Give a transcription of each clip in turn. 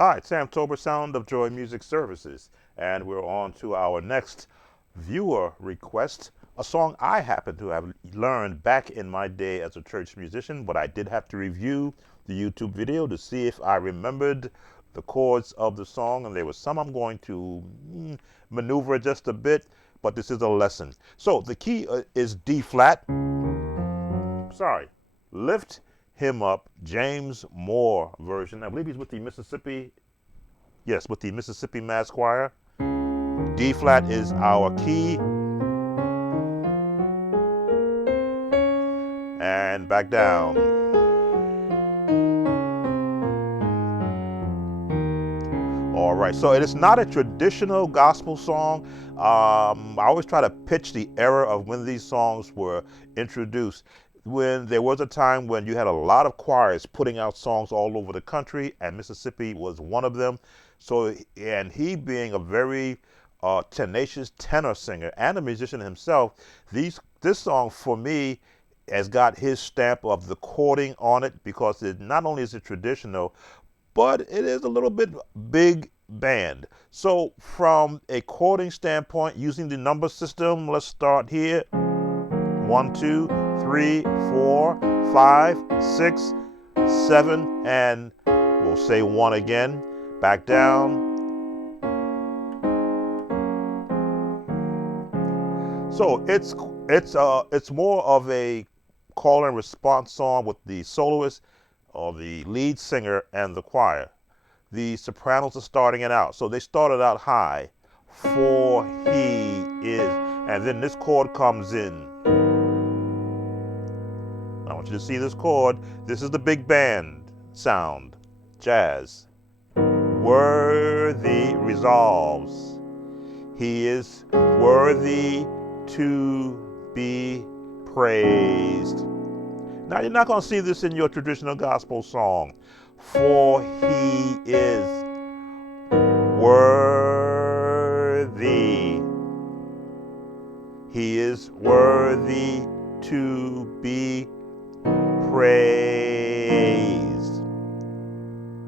Hi, it's Sam Tober, Sound of Joy Music Services, and we're on to our next viewer request, a song I happen to have learned back in my day as a church musician, but I did have to review the YouTube video to see if I remembered the chords of the song, and there was some I'm going to maneuver just a bit, but this is a lesson. So the key is D flat. Sorry, lift him up, James Moore version. I believe he's with the Mississippi, yes, with the Mississippi Mass Choir. D flat is our key, and back down. All right, so it is not a traditional gospel song. I always try to pitch the era of when these songs were introduced. When there was a time when you had a lot of choirs putting out songs all over the country, and Mississippi was one of them. So, and he being a very tenacious tenor singer and a musician himself, this song for me has got his stamp of the chording on it, because it not only is it traditional, but it is a little bit big band. So from a chording standpoint, using the number system, let's start here. 1, 2, 3, 4, 5, 6, 7, and we'll say 1 again. Back down. So it's more of a call and response song with the soloist or the lead singer and the choir. The sopranos are starting it out. So they started out high. For he is. And then this chord comes in. I want you to see this chord. This is the big band sound. Jazz. Worthy resolves. He is worthy to be praised. Now, you're not going to see this in your traditional gospel song. For he is worthy. He is worthy to be praised.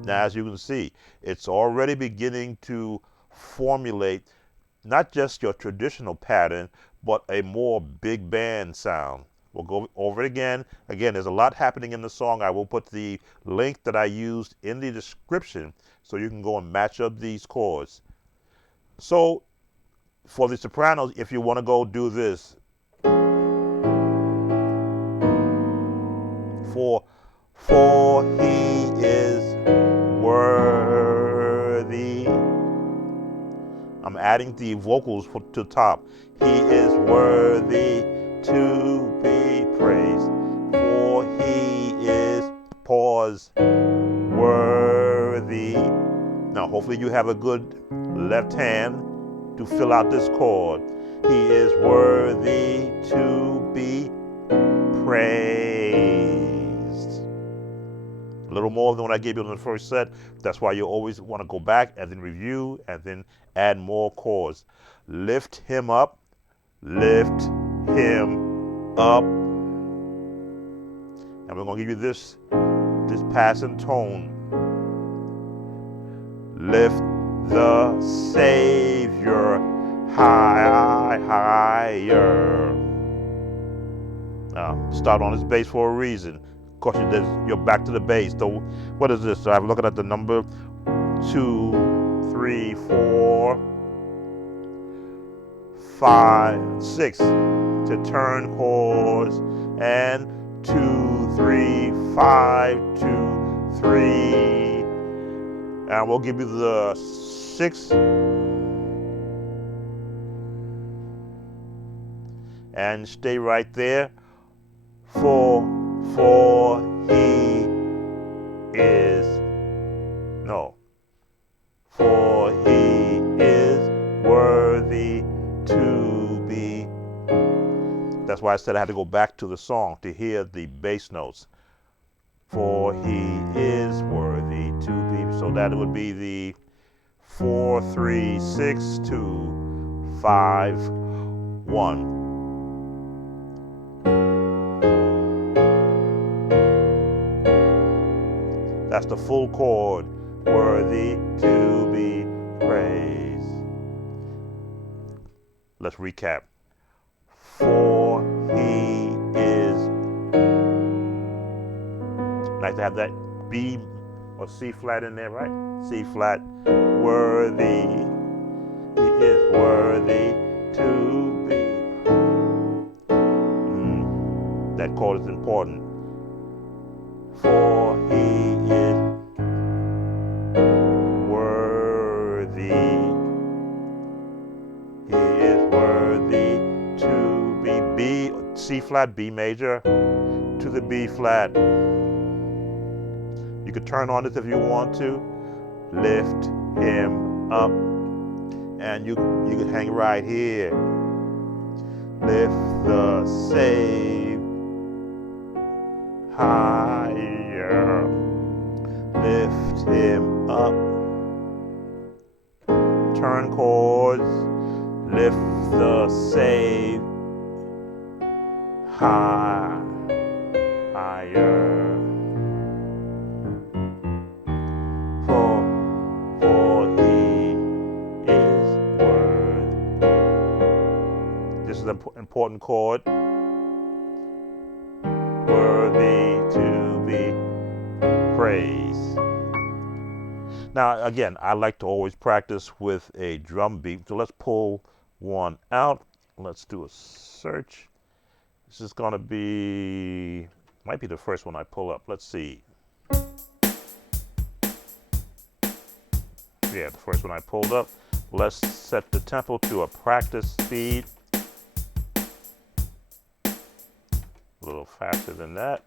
Now, as you can see, it's already beginning to formulate not just your traditional pattern, but a more big band sound. We'll go over it again. Again, there's a lot happening in the song. I will put the link that I used in the description so you can go and match up these chords. So for the sopranos, if you want to go do this. For he is worthy. I'm adding the vocals to top. He is worthy to be praised. For he is, pause, worthy. Now, hopefully you have a good left hand to fill out this chord. He is worthy to be praised. A little more than what I gave you in the first set. That's why you always want to go back and then review and then add more chords. Lift him up. Lift him up. And we're going to give you this passing tone. Lift the Savior higher. Now, start on his bass for a reason. Of course, you're back to the bass. So what is this? So I'm looking at the number 2, 3, 4, 5, 6 to turn chords, and 2, 3, 5, 2, 3, and we'll give you the 6, and stay right there. For he is, no, for he is worthy to be. That's why I said I had to go back to the song to hear the bass notes. For he is worthy to be. So that would be the 4, 3, 6, 2, 5, 1. That's the full chord. worthy to be praised. Let's recap. For he is, nice to have that B or C flat in there, right? C flat, worthy, he is worthy to be. That chord is important. For he is worthy. He is worthy to be. B, C flat, B major to the B flat. You could turn on this if you want to. Lift him up. And you could hang right here. Lift the Savior higher. Lift him up. Turn chords. Lift the Savior higher. For he is worthy. This is an important chord. Worthy to be praised. Now, again, I like to always practice with a drum beat. So let's pull one out. Let's do a search. This is going to be, might be the first one I pull up. Let's see. Yeah, the first one I pulled up. Let's set the tempo to a practice speed. A little faster than that.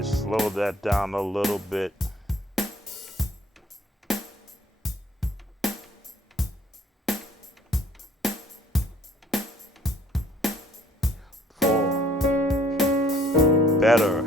Slow that down a little bit. Better.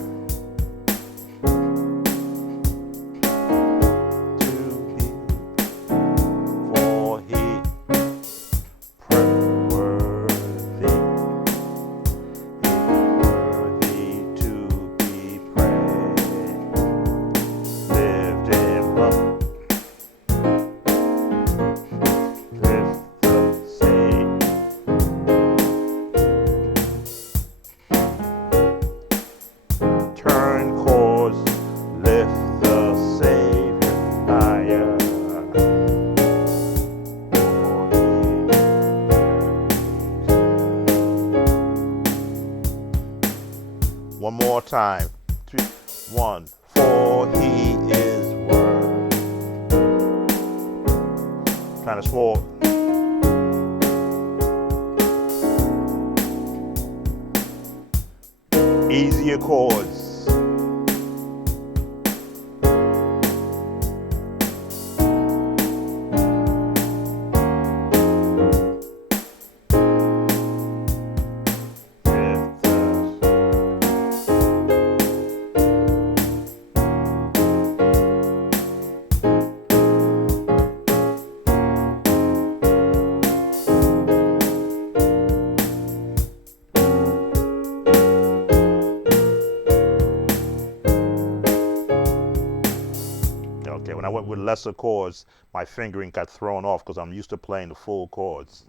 One more time. 3, 1. For he is worthy. Kind of small. Easier chords. Okay, when I went with lesser chords, my fingering got thrown off because I'm used to playing the full chords.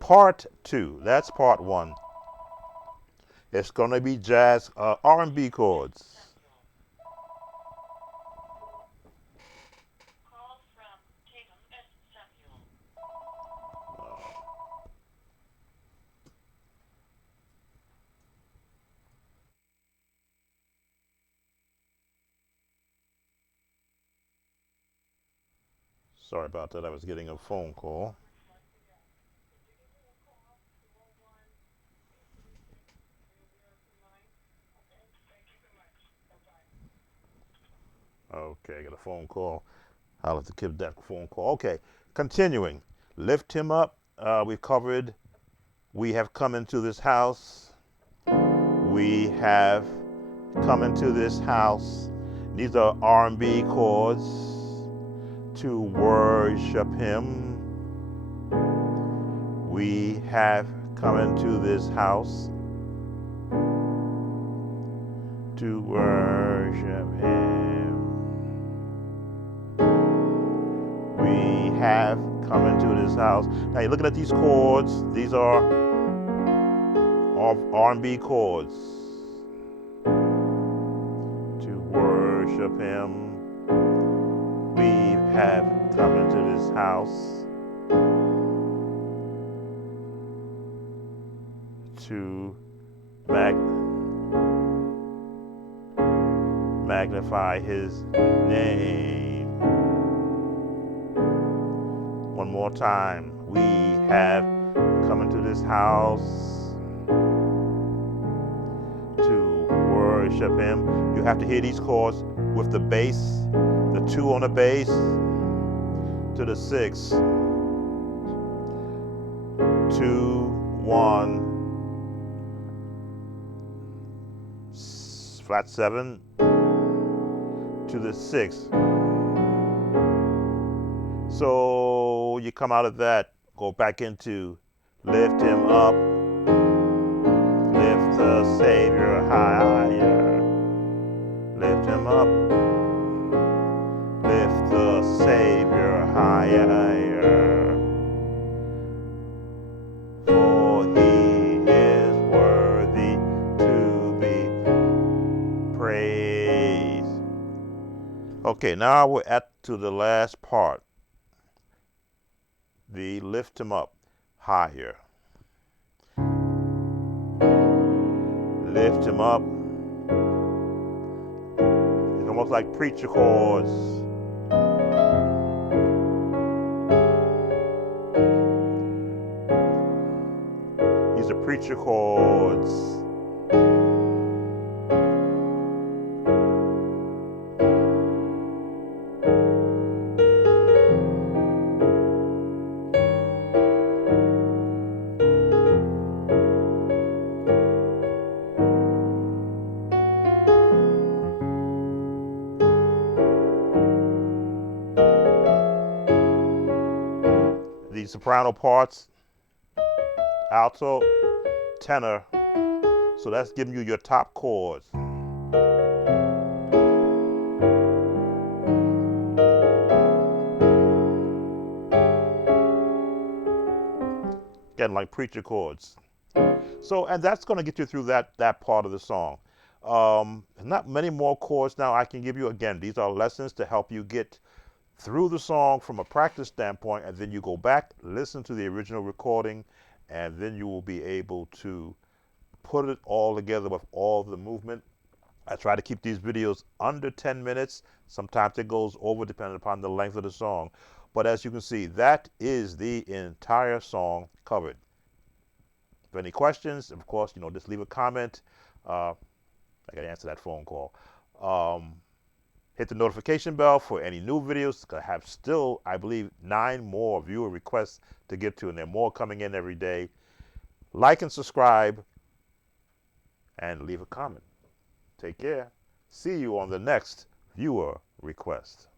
Part 2, that's part 1. It's going to be jazz, R&B chords. Sorry about that. I was getting a phone call. Okay, I got a phone call. I'll have to give that phone call. Okay, continuing. Lift him up. We've covered. We have come into this house. We have come into this house. These are R&B chords to worship him. We have come into this house to worship him. We have come into this house. Now you're looking at these chords. These are R&B chords to worship him. We have come into this house to magnify his name. One more time. We have come into this house to worship him. You have to hear these chords with the bass, the 2 on the bass to the 6. 2, 1, flat 7 to the 6. So you come out of that, go back into lift him up, lift the Savior higher, lift him up, lift the Savior higher, for he is worthy to be praised. Okay, now we're at to the last part. The lift him up higher. Lift him up. It's almost like preacher chords. These are preacher chords. These soprano parts, alto, tenor. So that's giving you your top chords. Getting like preacher chords. So, and that's going to get you through that part of the song. Not many more chords now I can give you. Again, these are lessons to help you get through the song from a practice standpoint, and then you go back, listen to the original recording, and then you will be able to put it all together with all the movement. I try to keep these videos under 10 minutes. Sometimes it goes over depending upon the length of the song. But as you can see, that is the entire song covered. If any questions, of course, just leave a comment. I got to answer that phone call. Hit the notification bell for any new videos. I have still, I believe, 9 more viewer requests to get to, and there are more coming in every day. Like and subscribe, and leave a comment. Take care. See you on the next viewer request.